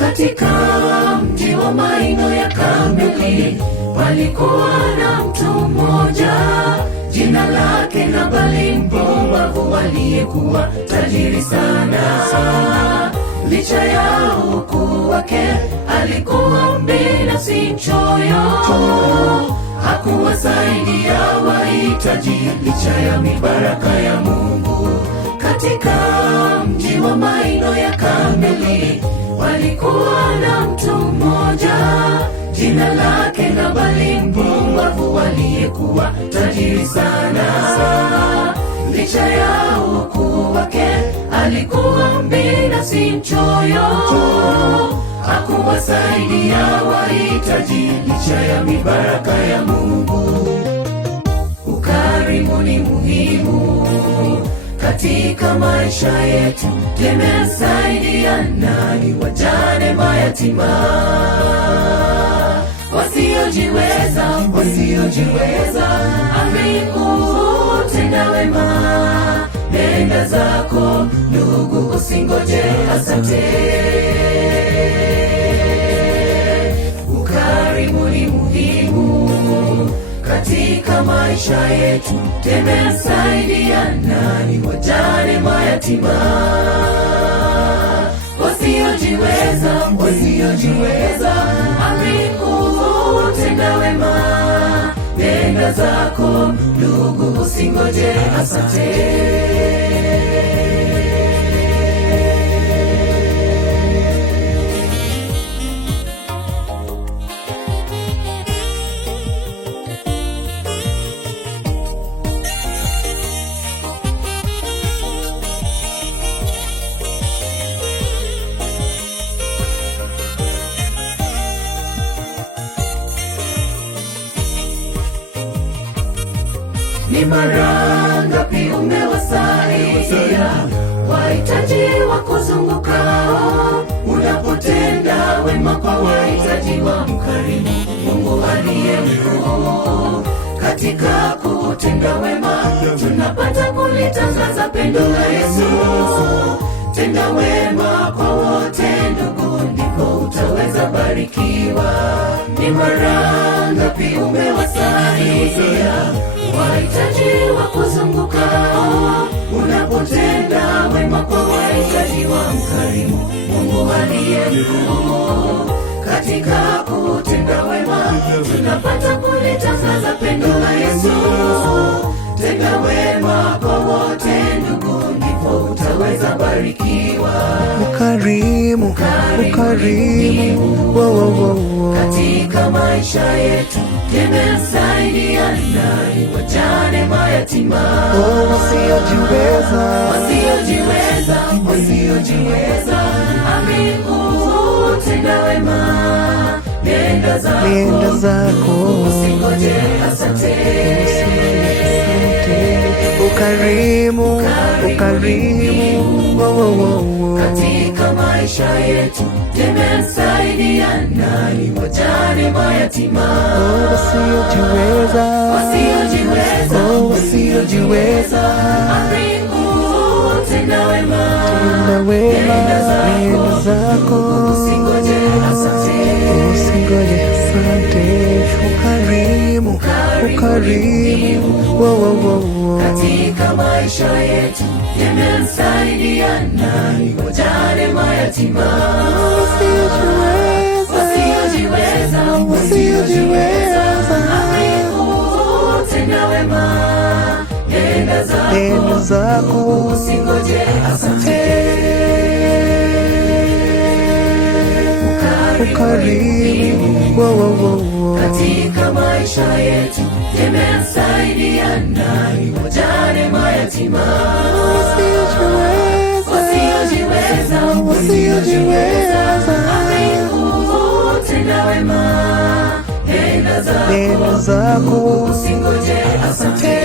Katika mji wa Maino ya Karmeli palikuwa na mtu mmoja, jina lake Nabali mpumbavu, aliyekuwa tajiri sana. Licha ya ukuu wake, alikuwa mbinafsi mchoyo, hakuwasaidia wahitaji licha ya mibaraka ya Mungu. Katika mji wa Maino ya Karmeli walikuwa na mtu mmoja, jina lake Nabali mpumbavu, aliyekuwa tajiri sana. Licha ya ukuu wake, alikuwa mbinafsi mchoyo, hakuwasaidia wahitaji licha ya mibaraka ya Mungu. Ukarimu ni muhimu katika maisha yetu. Tumesaidia nani? Wajane, mayatima, wasiojiweza. Amri kutenda wema, nenda zako ndugu, usingoje asante. Ukarimu ni muhimu katika maisha yetu. Tumesaidia nani? Wajane, mayatima, wasiojiweza. Amri kutenda wema, nenda zako ndugu, usingoje asante. Ni mara ngapi umewasaidia wahitaji wakuzungukao? Unapotenda wema kwa wahitaji wa mkarimu Mungu aliye mkuu. Katika kutenda wema tunapata kulitangaza pendo la Yesu. Tenda wema kwa wote ndugu, ndipo utaweza barikiwa. Ni mara ngapi umewasaidia wahitaji wakuzungukao? Unapotenda wema kwa wahitaji wa mkarimu Mungu aliye mkuu. Katika kutenda wema tunapata kulitangaza pendo la Yesu. Tenda wema kwa wote ndugu, ndipo utaweza barikiwa. Ukarimu. Katika maisha yetu tumesaidia nani? Wajane, mayatima, wasiojiweza. Amri kutenda wema, nenda zako usingoje asante. Ukarimu. Katika maisha yetu tumesaidia nani? Wajane, mayatima, wasiojiweza. Amri kutenda wema, nenda zako usingoje asante. Ukarimu. Katika maisha yetu tumesaidia nani? Wajane, mayatima, wasiojiweza. Amri kutenda wema, nenda zako usingoje asante. Ukarimu. Katika maisha yetu tumesaidia nani? Wajane, mayatima, wasiojiweza. Amri kutenda wema, nenda zako usingoje asante.